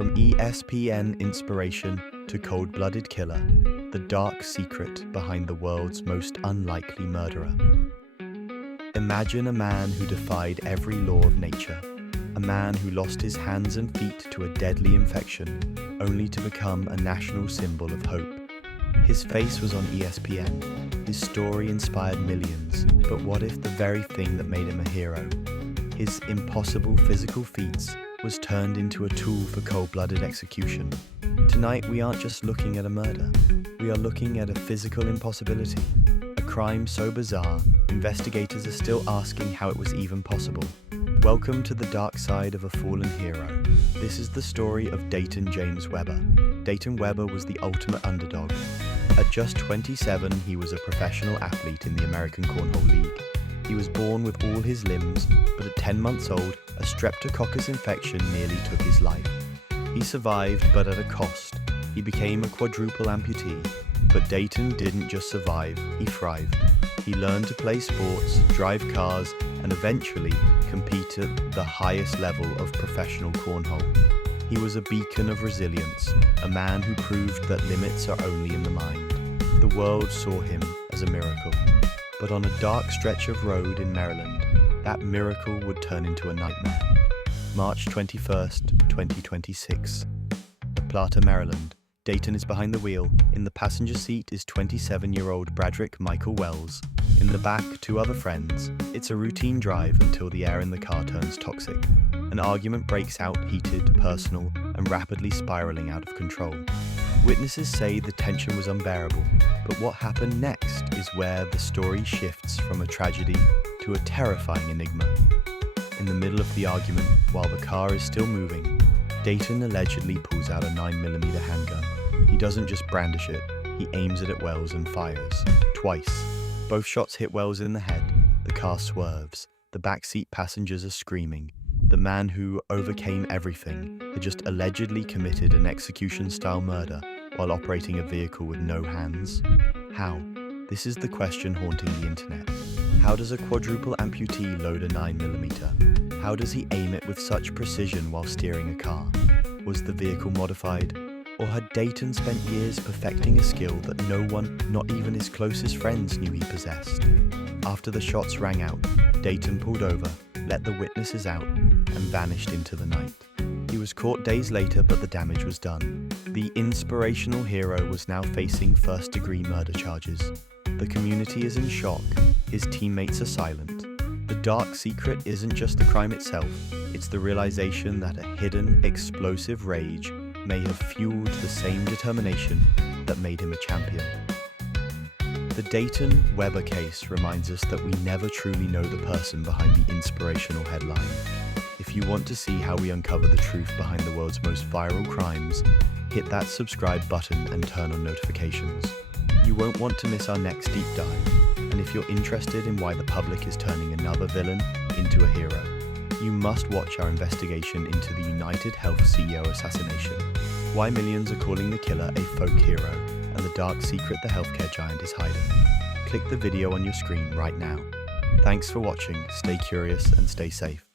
From ESPN inspiration to cold-blooded killer, the dark secret behind the world's most unlikely murderer. Imagine a man who defied every law of nature, a man who lost his hands and feet to a deadly infection, only to become a national symbol of hope. His face was on ESPN, his story inspired millions, but what if the very thing that made him a hero, his impossible physical feats, was turned into a tool for cold-blooded execution? Tonight we aren't just looking at a murder, we are looking at a physical impossibility, a crime so bizarre, investigators are still asking how it was even possible. Welcome to the dark side of a fallen hero. This is the story of Dayton James Webber. Dayton Webber was the ultimate underdog. At just 27, he was a professional athlete in the American Cornhole League. He was born with all his limbs, but at 10 months old, a streptococcus infection nearly took his life. He survived, but at a cost. He became a quadruple amputee. But Dayton didn't just survive, he thrived. He learned to play sports, drive cars, and eventually compete at the highest level of professional cornhole. He was a beacon of resilience, a man who proved that limits are only in the mind. The world saw him as a miracle. But on a dark stretch of road in Maryland, that miracle would turn into a nightmare. March 21st, 2026. La Plata, Maryland. Dayton is behind the wheel. In the passenger seat is 27-year-old Bradrick Michael Wells. In the back, two other friends. It's a routine drive until the air in the car turns toxic. An argument breaks out, heated, personal, and rapidly spiraling out of control. Witnesses say the tension was unbearable, but what happened next is where the story shifts from a tragedy to a terrifying enigma. In the middle of the argument, while the car is still moving, Dayton allegedly pulls out a 9mm handgun. He doesn't just brandish it, he aims it at Wells and fires. Twice. Both shots hit Wells in the head. The car swerves. The backseat passengers are screaming. The man who overcame everything had just allegedly committed an execution-style murder while operating a vehicle with no hands. How? This is the question haunting the internet. How does a quadruple amputee load a 9mm? How does he aim it with such precision while steering a car? Was the vehicle modified? Or had Dayton spent years perfecting a skill that no one, not even his closest friends, knew he possessed? After the shots rang out, Dayton pulled over, let the witnesses out, and vanished into the night. He was caught days later, but the damage was done. The inspirational hero was now facing first-degree murder charges. The community is in shock. His teammates are silent. The dark secret isn't just the crime itself, it's the realization that a hidden, explosive rage may have fueled the same determination that made him a champion. The Dayton Webber case reminds us that we never truly know the person behind the inspirational headline. If you want to see how we uncover the truth behind the world's most viral crimes, hit that subscribe button and turn on notifications. You won't want to miss our next deep dive. And if you're interested in why the public is turning another villain into a hero, you must watch our investigation into the United Health CEO assassination, why millions are calling the killer a folk hero, and the dark secret the healthcare giant is hiding. Click the video on your screen right now. Thanks for watching, stay curious and stay safe.